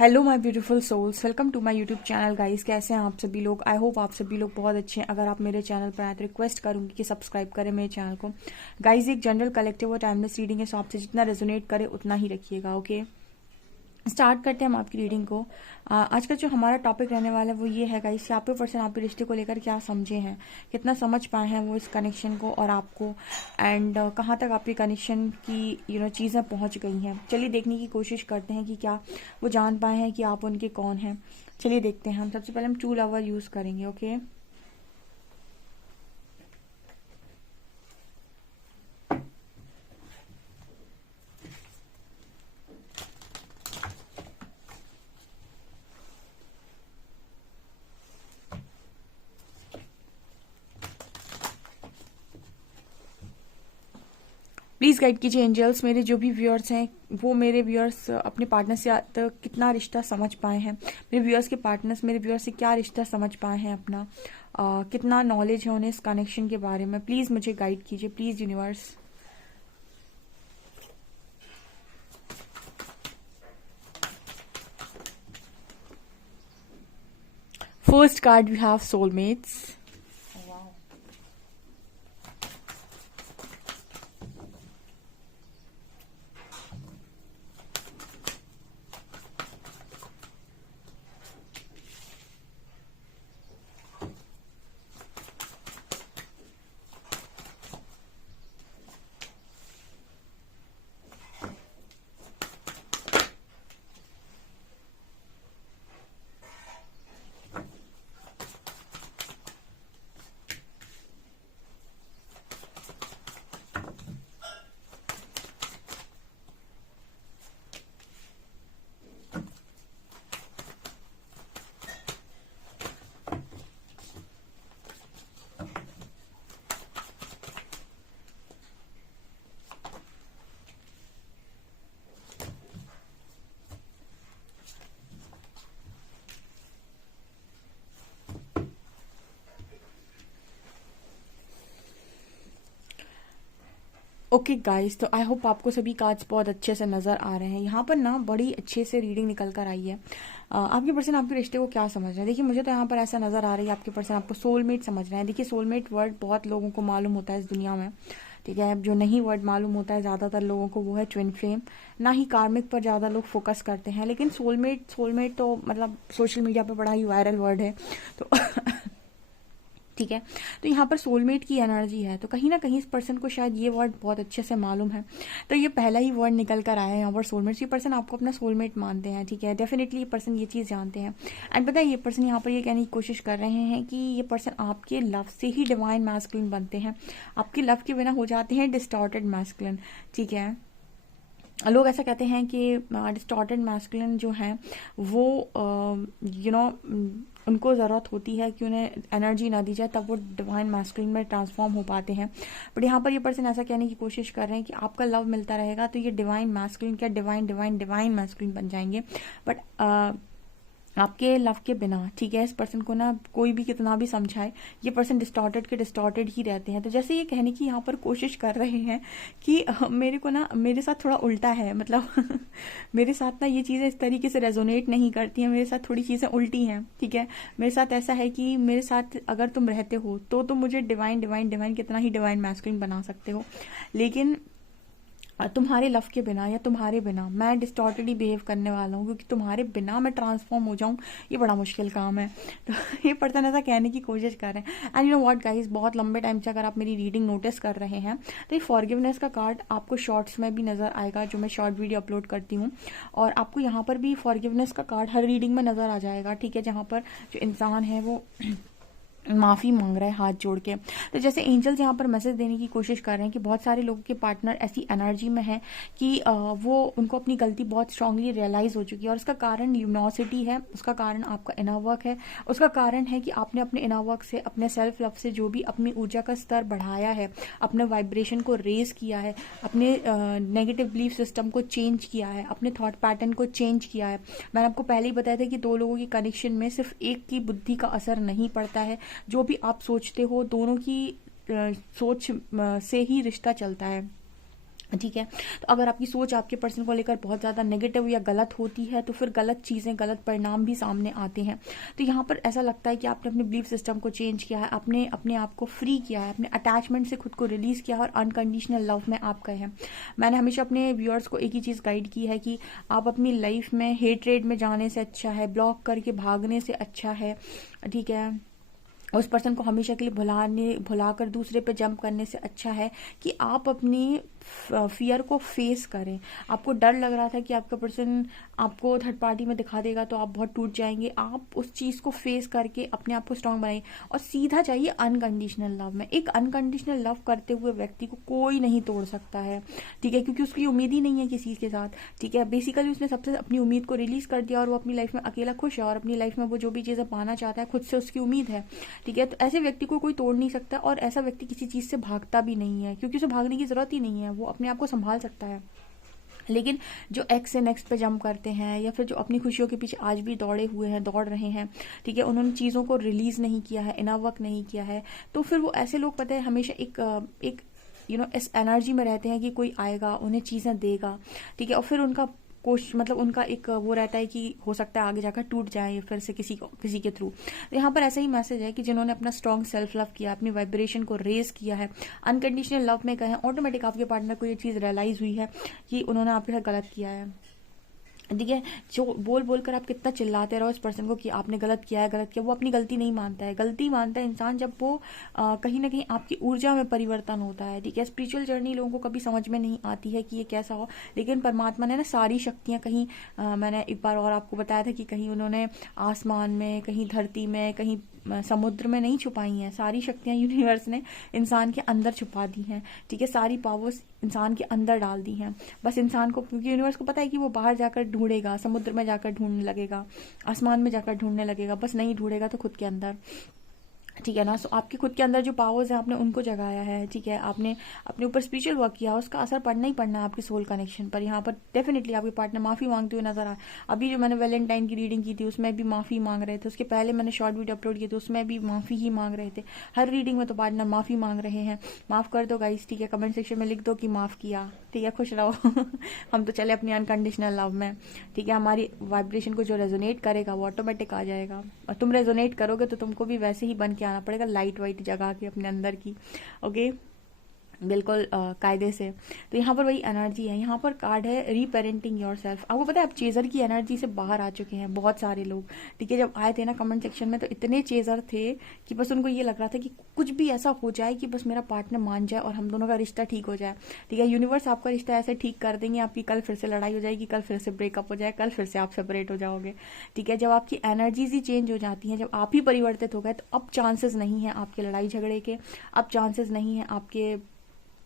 Hello my beautiful souls, welcome to my YouTube channel guys. कैसे हैं आप सभी लोग? आई होप आप सभी लोग बहुत अच्छे हैं। अगर आप मेरे चैनल पर आए तो रिक्वेस्ट करूंगी कि सब्सक्राइब करें मेरे चैनल को। गाइस, एक जनरल कलेक्टिव और टाइमलेस रीडिंग है, सो आपसे जितना रेजोनेट करे उतना ही रखिएगा। ओके, स्टार्ट करते हैं हम आपकी रीडिंग को। आज का जो हमारा टॉपिक रहने वाला है वो ये है गाइस कि आपके पर्सन आपके रिश्ते को लेकर क्या समझे हैं, कितना समझ पाए हैं वो इस कनेक्शन को और आपको, एंड कहाँ तक आपकी कनेक्शन की चीज़ें पहुंच गई हैं। चलिए देखने की कोशिश करते हैं कि क्या वो जान पाए हैं कि आप उनके कौन हैं। चलिए देखते हैं। हम सबसे पहले हम ट्रू लवर यूज़ करेंगे। ओके, प्लीज़ गाइड कीजिए एंजल्स। मेरे जो भी व्यूअर्स हैं वो मेरे व्यूअर्स अपने पार्टनर से तक कितना रिश्ता समझ पाए हैं, मेरे व्यूअर्स के पार्टनर्स मेरे व्यूअर्स से क्या रिश्ता समझ पाए हैं अपना, कितना नॉलेज है उन्हें इस कनेक्शन के बारे में। प्लीज़ मुझे गाइड कीजिए, please universe. First card we have soulmates. Okay guys, तो आई होप आपको सभी कार्ड्स बहुत अच्छे से नज़र आ रहे हैं। यहाँ पर ना बड़ी अच्छे से रीडिंग निकल कर आई है। आपके पर्सन आपके रिश्ते को क्या समझ रहे हैं? देखिए, मुझे तो यहाँ पर ऐसा नज़र आ रही है आपके पर्सन आपको सोलमेट समझ रहे हैं। देखिए, सोलमेट वर्ड बहुत लोगों को मालूम होता है इस दुनिया में, ठीक है। जो नहीं वर्ड मालूम होता है ज़्यादातर लोगों को वो है ट्विन फ्लेम। ना ही कार्मिक पर ज़्यादा लोग फोकस करते हैं, लेकिन सोलमेट सोलमेट तो मतलब सोशल मीडिया पर बड़ा ही वायरल वर्ड है तो ठीक है। तो यहाँ पर सोलमेट की एनर्जी है, तो कहीं ना कहीं इस पर्सन को शायद ये वर्ड बहुत अच्छे से मालूम है। तो ये पहला ही वर्ड निकल कर आया है यहाँ पर, सोलमेट। ये पर्सन आपको अपना सोलमेट मानते हैं, ठीक है। डेफिनेटली ये पर्सन ये चीज़ जानते हैं। एंड पता है, ये पर्सन यहाँ पर ये कहने की कोशिश कर रहे हैं कि ये पर्सन आपके लव से ही डिवाइन मैस्कुलिन बनते हैं, आपके लव के बिना हो जाते हैं डिस्टॉर्टेड मैस्कुलिन, ठीक है। लोग ऐसा कहते हैं कि डिस्टॉर्टेड मैस्कुलिन जो हैं वो उनको ज़रूरत होती है कि उन्हें एनर्जी ना दी जाए, तब वो डिवाइन मैस्कुलिन में ट्रांसफॉर्म हो पाते हैं। बट यहाँ पर ये पर्सन ऐसा कहने की कोशिश कर रहे हैं कि आपका लव मिलता रहेगा तो ये डिवाइन मैस्कुलिन क्या डिवाइन डिवाइन डिवाइन मैस्कुलिन बन जाएंगे। बट आपके लव के बिना, ठीक है, इस पर्सन को ना कोई भी कितना भी समझाए, ये पर्सन डिस्टॉर्टेड के डिस्टॉर्टेड ही रहते हैं। तो जैसे ये कहने की यहाँ पर कोशिश कर रहे हैं कि मेरे को ना मेरे साथ थोड़ा उल्टा है, मतलब मेरे साथ ना ये चीज़ें इस तरीके से रेजोनेट नहीं करती हैं, मेरे साथ थोड़ी चीज़ें उल्टी हैं, ठीक है। मेरे साथ ऐसा है कि मेरे साथ अगर तुम रहते हो तो तुम मुझे डिवाइन डिवाइन डिवाइन कितना ही डिवाइन मैस्कुलिन बना सकते हो, लेकिन तुम्हारे लव के बिना या तुम्हारे बिना मैं डिस्टॉर्टेडली बिहेव करने वाला हूँ, क्योंकि तुम्हारे बिना मैं ट्रांसफॉर्म हो जाऊँ ये बड़ा मुश्किल काम है। तो ये पर्सन ऐसा कहने की कोशिश कर रहे हैं। And you know what guys, बहुत लंबे टाइम से अगर आप मेरी रीडिंग नोटिस कर रहे हैं तो ये फॉरगिवनेस का कार्ड आपको शॉर्ट्स में भी नजर आएगा, जो मैं शॉर्ट वीडियो अपलोड करती हूँ, और आपको यहाँ पर भी फॉरगिवनेस का कार्ड हर रीडिंग में नजर आ जाएगा, ठीक है। जहाँ पर जो इंसान है वो माफ़ी मांग रहा है हाथ जोड़ के। तो जैसे एंजल्स यहाँ पर मैसेज देने की कोशिश कर रहे हैं कि बहुत सारे लोगों के पार्टनर ऐसी एनर्जी में है कि वो उनको अपनी गलती बहुत स्ट्रांगली रियलाइज़ हो चुकी है, और उसका कारण ल्यूमिनोसिटी है, उसका कारण आपका इनर वर्क है, उसका कारण है कि आपने अपने इनर वर्क से, अपने सेल्फ लव से जो भी अपनी ऊर्जा का स्तर बढ़ाया है, अपने वाइब्रेशन को रेज किया है, अपने नेगेटिव बिलीफ सिस्टम को चेंज किया है, अपने थॉट पैटर्न को चेंज किया है। मैंने आपको पहले ही बताया था कि दो लोगों की कनेक्शन में सिर्फ एक की बुद्धि का असर नहीं पड़ता है, जो भी आप सोचते हो दोनों की सोच से ही रिश्ता चलता है। ठीक है। तो अगर आपकी सोच आपके पर्सन को लेकर बहुत ज़्यादा नेगेटिव या गलत होती है तो फिर गलत चीज़ें, गलत परिणाम भी सामने आते हैं। तो यहाँ पर ऐसा लगता है कि आपने अपने बिलीफ सिस्टम को चेंज किया है, आपने अपने आप को फ्री किया है, अपने अटैचमेंट से खुद को रिलीज़ किया है और अनकंडीशनल लव में आप गए हैं। मैंने हमेशा अपने व्यूअर्स को एक ही चीज़ गाइड की है कि आप अपनी लाइफ में हेट्रेड में जाने से अच्छा है, ब्लॉक करके भागने से अच्छा है, ठीक है, उस पर्सन को हमेशा के लिए भुलाकर दूसरे पे जंप करने से अच्छा है कि आप अपनी फियर को फेस करें। आपको डर लग रहा था कि आपका पर्सन आपको थर्ड पार्टी में दिखा देगा तो आप बहुत टूट जाएंगे, आप उस चीज़ को फेस करके अपने आप को स्ट्रांग बनाइए और सीधा जाइए अनकंडीशनल लव में। एक अनकंडीशनल लव करते हुए व्यक्ति को कोई नहीं तोड़ सकता है, ठीक है, क्योंकि उसकी उम्मीद ही नहीं है किसी के साथ, ठीक है। बेसिकली उसने सबसे अपनी उम्मीद को रिलीज कर दिया और वो अपनी लाइफ में अकेला खुश है और अपनी लाइफ में वो जो भी चीज़ें पाना चाहता है खुद से उसकी उम्मीद है, ठीक है। तो ऐसे व्यक्ति को कोई तोड़ नहीं सकता और ऐसा व्यक्ति किसी चीज़ से भागता भी नहीं है क्योंकि उसे भागने की ज़रूरत ही नहीं है, वो अपने आप को संभाल सकता है। लेकिन जो एक्स से नेक्स्ट पे जंप करते हैं या फिर जो अपनी खुशियों के पीछे आज भी दौड़ रहे हैं, ठीक है, उन्होंने चीज़ों को रिलीज़ नहीं किया है, इनफ वर्क नहीं किया है, तो फिर वो ऐसे लोग पता है हमेशा एक इस एनर्जी में रहते हैं कि कोई आएगा उन्हें चीज़ें देगा, ठीक है, और फिर उनका मतलब उनका एक वो रहता है कि हो सकता है आगे जाकर टूट जाए फिर से किसी के थ्रू। तो यहाँ पर ऐसा ही मैसेज है कि जिन्होंने अपना स्ट्रॉन्ग सेल्फ लव किया, अपनी वाइब्रेशन को रेज किया है, अनकंडीशनल लव में गए, ऑटोमेटिक आपके पार्टनर को ये चीज़ रियलाइज हुई है कि उन्होंने आपके साथ गलत किया है, ठीक है। जो बोल कर आप कितना चिल्लाते रहो इस पर्सन को कि आपने गलत किया है, वो अपनी गलती नहीं मानता है। गलती मानता है इंसान जब वो कहीं ना कहीं आपकी ऊर्जा में परिवर्तन होता है, ठीक है। स्पिरिचुअल जर्नी लोगों को कभी समझ में नहीं आती है कि ये कैसा हो, लेकिन परमात्मा ने ना सारी शक्तियाँ कहीं मैंने एक बार और आपको बताया था कि कहीं उन्होंने आसमान में, कहीं धरती में, कहीं समुद्र में नहीं छुपाई हैं, सारी शक्तियाँ यूनिवर्स ने इंसान के अंदर छुपा दी हैं, ठीक है, सारी पावर्स इंसान के अंदर डाल दी हैं। बस इंसान को, क्योंकि यूनिवर्स को पता है कि वो बाहर जाकर ढूंढेगा, समुद्र में जाकर ढूंढने लगेगा, आसमान में जाकर ढूंढने लगेगा, बस नहीं ढूंढेगा तो खुद के अंदर, ठीक है ना। सो आपके खुद के अंदर जो पावर्स है आपने उनको जगाया है, ठीक है, आपने अपने ऊपर स्पिरिचुअल वर्क किया, उसका असर पड़ना ही पड़ना है आपके सोल कनेक्शन पर। यहाँ पर डेफिनेटली आपके पार्टनर माफ़ी मांगते हुए नजर आए। अभी जो मैंने वैलेंटाइन की रीडिंग की थी उसमें भी माफ़ी मांग रहे थे, उसके पहले मैंने शॉर्ट वीडियो अपलोड किए थे उसमें भी माफ़ी ही मांग रहे थे। हर रीडिंग में तो पार्टनर माफ़ी मांग रहे हैं। माफ़ कर दो गाइस, ठीक है, कमेंट सेक्शन में लिख दो कि माफ़ किया, ठीक है, खुश रहो। हम तो चले अपनी अनकंडीशनल लव में, ठीक है। हमारी वाइब्रेशन को जो रेजोनेट करेगा वो ऑटोमेटिक आ जाएगा और तुम रेजोनेट करोगे तो तुमको भी वैसे ही बन के आना पड़ेगा, लाइट वाइट जगा के अपने अंदर की, ओके, बिल्कुल कायदे से। तो यहाँ पर वही एनर्जी है। यहाँ पर कार्ड है रीपेरेंटिंग योर सेल्फ। आपको पता है आप चेजर की एनर्जी से बाहर आ चुके हैं बहुत सारे लोग, ठीक है। जब आए थे ना कमेंट सेक्शन में तो इतने चेजर थे कि बस उनको ये लग रहा था कि कुछ भी ऐसा हो जाए कि बस मेरा पार्टनर मान जाए और हम दोनों का रिश्ता ठीक हो जाए, ठीक है। यूनिवर्स आपका रिश्ता ऐसे ठीक कर देंगे, आपकी कल फिर से लड़ाई हो जाएगी, कल फिर से ब्रेकअप हो जाए, कल फिर से आप सेपरेट हो जाओगे, ठीक है। जब आपकी एनर्जीज ही चेंज हो जाती हैं, जब आप ही परिवर्तित हो गए तो अब चांसेस नहीं है आपके लड़ाई झगड़े के, अब चांसेस नहीं है आपके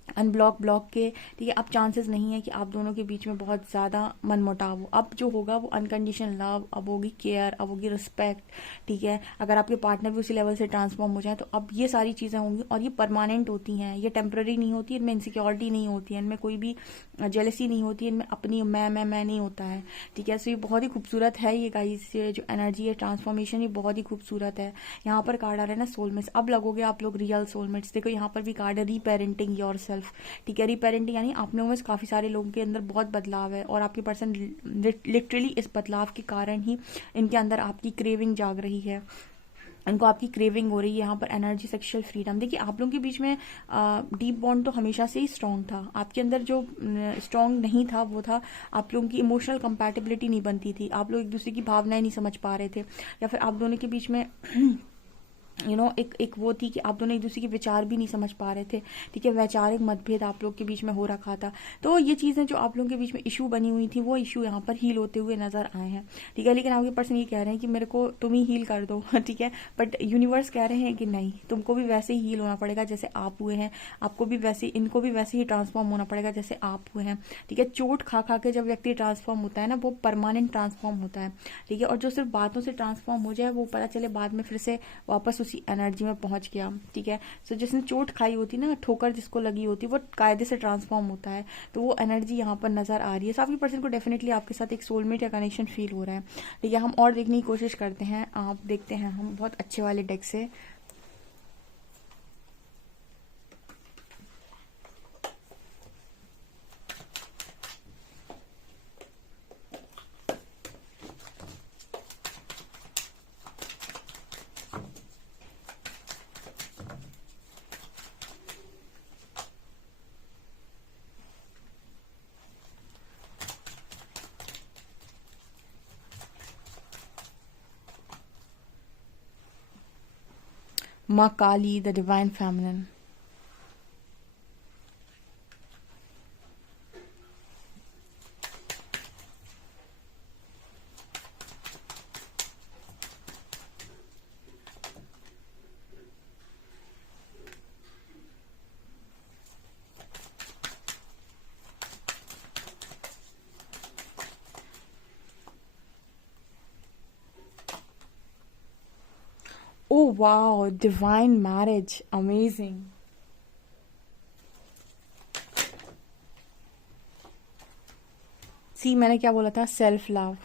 ब्लॉक के, ठीक है। अब चांसेस नहीं है कि आप दोनों के बीच में बहुत ज़्यादा मनमुटाव हो। अब जो होगा वो अनकंडीशनल लव, अब होगी केयर, अब होगी रिस्पेक्ट, ठीक है। अगर आपके पार्टनर भी उसी लेवल से ट्रांसफॉर्म हो जाए तो अब ये सारी चीज़ें होंगी और ये परमानेंट होती हैं, ये टेम्प्रेरी नहीं होती, इनमें इनसिक्योरिटी नहीं होती है, इनमें कोई भी जेलसी नहीं होती, इनमें अपनी मैं नहीं होता है, ठीक है। सो ये बहुत ही खूबसूरत है, ये गाइस जो एनर्जी है ट्रांसफॉर्मेशन, ये बहुत ही खूबसूरत है। यहाँ पर कार्ड आ रहा है ना सोलमेट्स, अब लगोगे आप लोग रियल सोलमेट्स। देखो यहाँ पर भी कार्ड है रीपेरेंटिंग योर सेल्फ, ठीक है। रीपेरेंटिंग यानी आप लोगों में काफ़ी सारे लोगों के अंदर बहुत बदलाव है और आपके पर्सन लिटरली इस बदलाव के कारण ही इनके अंदर आपकी क्रेविंग जाग रही है, इनको आपकी क्रेविंग हो रही है। यहाँ पर एनर्जी, सेक्सुअल फ्रीडम। देखिए आप लोगों के बीच में डीप बॉन्ड तो हमेशा से ही स्ट्रॉन्ग था, आपके अंदर जो स्ट्रॉन्ग नहीं था वो था आप लोगों की इमोशनल कंपैटिबिलिटी नहीं बनती थी, आप लोग एक दूसरे की भावनाएं नहीं समझ पा रहे थे, या फिर आप दोनों के बीच में एक वो थी कि आप दोनों एक दूसरे के विचार भी नहीं समझ पा रहे थे, ठीक है। वैचारिक मतभेद आप लोग के बीच में हो रखा था। तो ये चीज़ें जो आप लोगों के बीच में इशू बनी हुई थी वो इशू यहाँ पर हील होते हुए नजर आए हैं, ठीक है। लेकिन आपके पर्सन ये कह रहे हैं कि मेरे को तुम ही हील कर दो, ठीक है। बट यूनिवर्स कह रहे हैं कि नहीं, तुमको भी वैसे ही हील होना पड़ेगा जैसे आप हुए हैं, आपको भी वैसे, इनको भी वैसे ही ट्रांसफॉर्म होना पड़ेगा जैसे आप हुए हैं, ठीक है। चोट खा खा के जब व्यक्ति ट्रांसफॉर्म होता है ना वो परमानेंट ट्रांसफॉर्म होता है, ठीक है। और जो सिर्फ बातों से ट्रांसफॉर्म हो जाए वो पता चले बाद में फिर से वापस उसी एनर्जी में पहुंच गया, ठीक है। सो जिसने चोट खाई होती ना, ठोकर जिसको लगी होती, वो कायदे से ट्रांसफॉर्म होता है। तो वो एनर्जी यहाँ पर नजर आ रही है। सो आपकी पर्सन को डेफिनेटली आपके साथ एक सोलमेट या कनेक्शन फील हो रहा है, ठीक है। हम और देखने की कोशिश करते हैं, आप देखते हैं हम बहुत अच्छे वाले डेक से। माँ Kali, the divine feminine. Oh wow, divine marriage, amazing. See मैंने क्या बोला था, self love.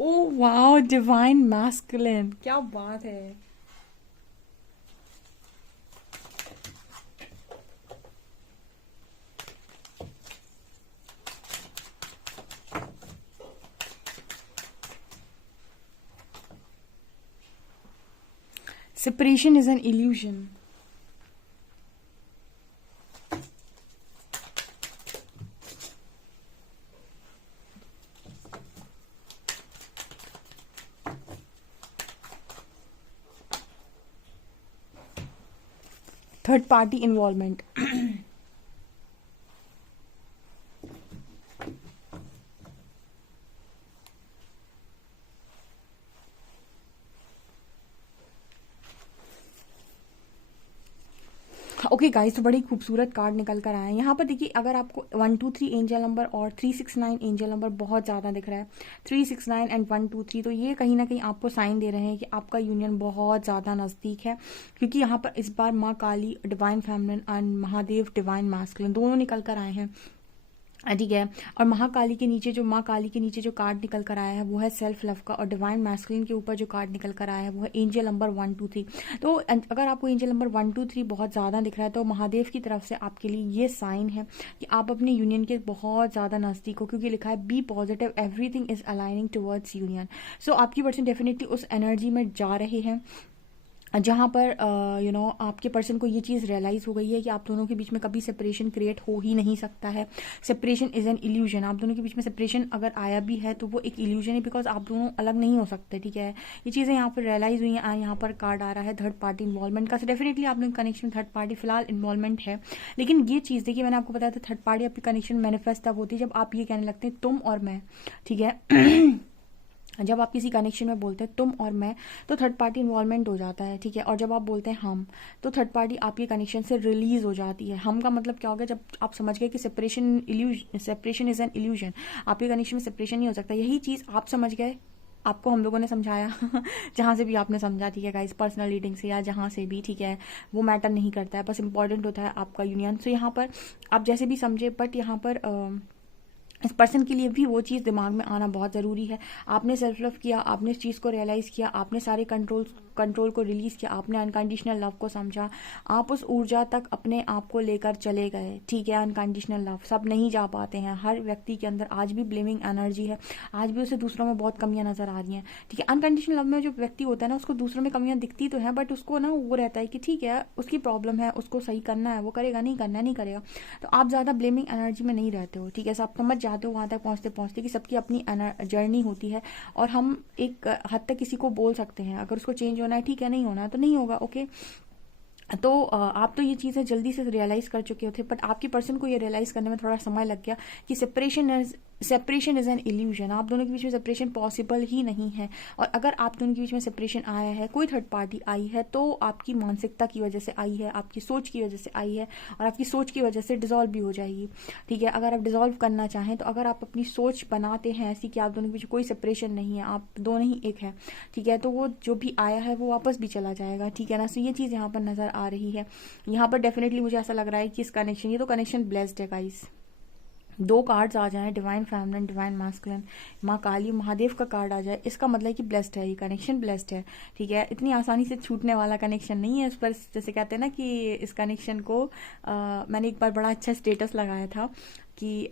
Oh wow, divine masculine, क्या बात है। Separation is an illusion. Third party involvement. Okay guys, तो बड़ी खूबसूरत कार्ड निकल कर आए हैं यहाँ पर। देखिए, अगर आपको 123 एंजल नंबर और 369 एंजल नंबर बहुत ज़्यादा दिख रहा है, 369 एंड 123, तो ये कहीं ना कहीं आपको साइन दे रहे हैं कि आपका यूनियन बहुत ज़्यादा नज़दीक है, क्योंकि यहाँ पर इस बार माँ Kali divine feminine and Mahadev divine masculine दोनों निकल कर आए हैं, ठीक है। और महाकाली के नीचे जो माँ काली के नीचे जो कार्ड निकल कर आया है वो है सेल्फ लव का, और डिवाइन मैस्कुलिन के ऊपर जो कार्ड निकल कर आया है वो है एंजल नंबर 123। तो अगर आपको एंजल नंबर 123 बहुत ज़्यादा दिख रहा है तो महादेव की तरफ से आपके लिए ये साइन है कि आप अपने यूनियन के बहुत ज़्यादा नज़दीक हो, क्योंकि लिखा है be positive, everything is aligning towards union. So आपकी पर्सन डेफिनेटली उस एनर्जी में जा रहे हैं जहाँ पर आपके पर्सन को ये चीज़ रियलाइज़ हो गई है कि आप दोनों के बीच में कभी सेपरेशन क्रिएट हो ही नहीं सकता है। Separation is an illusion. आप दोनों के बीच में सेपरेशन अगर आया भी है तो वो एक इल्यूजन है, बिकॉज आप दोनों अलग नहीं हो सकते, ठीक है। ये चीज़ें यहाँ पर रियलाइज़ हुई हैं। यहाँ पर कार्ड आ रहा है थर्ड पार्टी इन्वॉल्वमेंट का, डेफिनेटली आप लोग कनेक्शन थर्ड पार्टी फिलहाल इन्वॉल्वमेंट है। लेकिन ये चीज़ देखिए, मैंने आपको बताया था थर्ड पार्टी आपकी कनेक्शन मैनिफेस्ट तब होती है जब आप ये कहने लगते हैं तुम और मैं, ठीक है। जब आप किसी कनेक्शन में बोलते हैं तुम और मैं, तो थर्ड पार्टी इन्वॉल्वमेंट हो जाता है, ठीक है। और जब आप बोलते हैं हम, तो थर्ड पार्टी आपके कनेक्शन से रिलीज हो जाती है। हम का मतलब क्या हो गया, जब आप समझ गए कि सेपरेशन इज एन इल्यूजन, आपके कनेक्शन में सेपरेशन नहीं हो सकता, यही चीज़ आप समझ गए, आपको हम लोगों ने समझाया जहाँ से भी आपने समझा, ठीक है गाइस, पर्सनल रीडिंग से या जहाँ से भी, ठीक है, वो मैटर नहीं करता है, बस इंपॉर्टेंट होता है आपका यूनियन। सो यहाँ पर आप जैसे भी समझे, बट यहाँ पर इस पर्सन के लिए भी वो चीज़ दिमाग में आना बहुत ज़रूरी है। आपने सेल्फ लव किया, आपने इस चीज़ को रियलाइज़ किया, आपने सारे कंट्रोल को रिलीज़ किया, आपने अनकंडीशनल लव को समझा, आप उस ऊर्जा तक अपने आप को लेकर चले गए, ठीक है। अनकंडीशनल लव सब नहीं जा पाते हैं, हर व्यक्ति के अंदर आज भी ब्लेमिंग एनर्जी है, आज भी उसे दूसरों में बहुत कमियां नज़र आ रही हैं, ठीक है। अनकंडीशनल लव में जो व्यक्ति होता है ना, उसको दूसरों में कमियां दिखती तो हैं, बट उसको ना वो रहता है कि ठीक है उसकी प्रॉब्लम है, उसको सही करना है, वो करेगा, नहीं करना नहीं करेगा। तो आप ज़्यादा ब्लेमिंग एनर्जी में नहीं रहते हो, ठीक है। आप समझ जाते हो वहाँ तक पहुँचते पहुँचते कि सबकी अपनी जर्नी होती है, और हम एक हद तक किसी को बोल सकते हैं, अगर उसको चेंज होना है ठीक है, नहीं होना है तो नहीं होगा, ओके। तो आप तो ये चीज़ें जल्दी से रियलाइज़ कर चुके होते, बट आपकी पर्सन को ये रियलाइज़ करने में थोड़ा समय लग गया कि सेपरेशन इज़ एन इल्यूजन। आप दोनों के बीच में सेपरेशन पॉसिबल ही नहीं है, और अगर आप दोनों के बीच में सेपरेशन आया है, कोई थर्ड पार्टी आई है, तो आपकी मानसिकता की वजह से आई है, आपकी सोच की वजह से आई है, और आपकी सोच की वजह से डिज़ोल्व भी हो जाएगी, ठीक है। अगर आप डिज़ोल्व करना चाहें तो अगर आप अपनी सोच बनाते हैं ऐसी कि आप दोनों के बीच कोई सेपरेशन नहीं है, आप दोनों ही एक है, ठीक है, तो वो जो भी आया है वो वापस भी चला जाएगा, ठीक है ना। सो ये चीज़ यहाँ पर नज़र आ रही है। यहाँ पर डेफिनेटली मुझे ऐसा लग रहा है कि इस कनेक्शन, ये तो कनेक्शन ब्लेस्ड है गाइस। दो कार्ड्स आ जाएं, डिवाइन फेमिनिन, डिवाइन मैस्कुलिन, माँ काली, महादेव का कार्ड आ जाए, इसका मतलब है कि ब्लेस्ड है, ये कनेक्शन ब्लेस्ड है, ठीक है। इतनी आसानी से छूटने वाला कनेक्शन नहीं है। इस पर जैसे कहते हैं ना कि इस कनेक्शन को मैंने एक बार बड़ा अच्छा स्टेटस लगाया था कि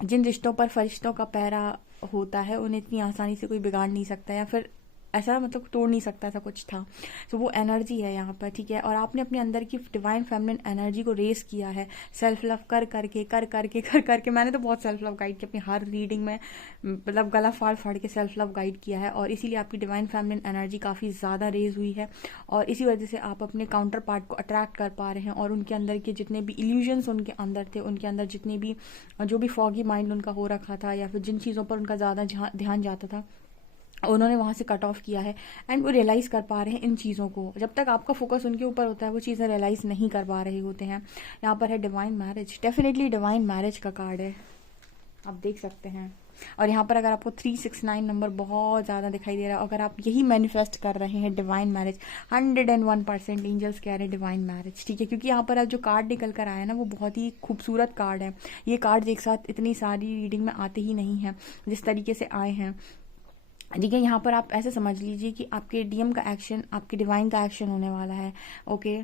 जिन रिश्तों पर फरिश्तों का पहरा होता है उन्हें इतनी आसानी से कोई बिगाड़ नहीं सकता, या फिर ऐसा मतलब तोड़ नहीं सकता, ऐसा कुछ था। तो वो एनर्जी है यहाँ पर, ठीक है। और आपने अपने अंदर की डिवाइन फेमिनिन एनर्जी को रेस किया है सेल्फ लव कर करके। मैंने तो बहुत सेल्फ लव गाइड किया अपनी हर रीडिंग में, मतलब गला फाड़ फाड़ के सेल्फ लव गाइड किया है, और इसीलिए आपकी डिवाइन फेमिनिन एनर्जी काफ़ी ज़्यादा रेज हुई है, और इसी वजह से आप अपने काउंटर पार्ट को अट्रैक्ट कर पा रहे हैं, और उनके अंदर के जितने भी इल्यूजन्स उनके अंदर थे, उनके अंदर जितने भी जो भी फॉगी माइंड उनका हो रखा था, या फिर जिन चीज़ों पर उनका ज़्यादा ध्यान जाता था, उन्होंने वहाँ से कट ऑफ किया है, एंड वो रियलाइज़ कर पा रहे हैं इन चीज़ों को। जब तक आपका फोकस उनके ऊपर होता है वो चीज़ें रियलाइज़ नहीं कर पा रहे होते हैं। यहाँ पर है divine marriage, definitely divine marriage का कार्ड है, आप देख सकते हैं। और यहाँ पर अगर आपको 369 नंबर बहुत ज़्यादा दिखाई दे रहा है, अगर आप यही मैनिफेस्ट कर रहे हैं डिवाइन मैरिज, 101% एंजल्स कह रहे हैं डिवाइन मैरिज, ठीक है। क्योंकि यहाँ पर अब जो कार्ड निकल कर आया है ना, वो बहुत ही खूबसूरत कार्ड है। ये कार्ड एक साथ इतनी सारी रीडिंग में आते ही नहीं हैं जिस तरीके से आए हैं, ठीक है। यहाँ पर आप ऐसे समझ लीजिए कि आपके डीएम का एक्शन आपके डिवाइन का एक्शन होने वाला है, ओके।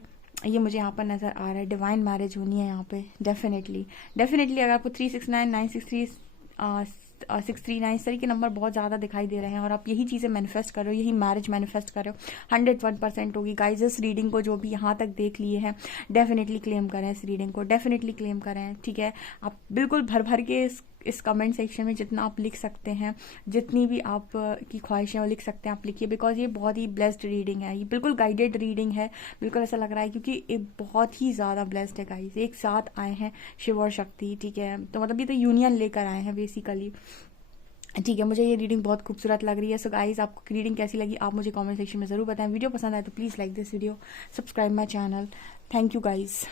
ये मुझे यहाँ पर नज़र आ रहा है, डिवाइन मैरिज होनी है यहाँ पे, डेफिनेटली। अगर आपको 369 963 639 इस तरह के नंबर बहुत ज़्यादा दिखाई दे रहे हैं, और आप यही चीज़ें मैनिफेस्ट कर रहे हो, यही मैरिज मैनिफेस्ट कर रहे हो, 101% होगी। गाइस, इस रीडिंग को जो भी यहाँ तक देख लिए हैं, डेफिनेटली क्लेम करें इस रीडिंग को, डेफिनेटली क्लेम करें, ठीक है। आप बिल्कुल भर भर के इस कमेंट सेक्शन में जितना आप लिख सकते हैं, जितनी भी आप की ख्वाहिशें वो लिख सकते हैं, आप लिखिए, बिकॉज ये बहुत ही ब्लेस्ड रीडिंग है, ये बिल्कुल गाइडेड रीडिंग है, बिल्कुल ऐसा लग रहा है, क्योंकि ये बहुत ही ज़्यादा ब्लेस्ड है गाइस। एक साथ आए हैं शिव और शक्ति, ठीक है। तो मतलब ये तो यूनियन लेकर आए हैं बेसिकली, ठीक है। मुझे ये रीडिंग बहुत खूबसूरत लग रही है। सो गाइस, आपको रीडिंग कैसी लगी आप मुझे कमेंट सेक्शन में ज़रूर बताएं। वीडियो पसंद आए तो please like this video, subscribe my channel. Thank you guys.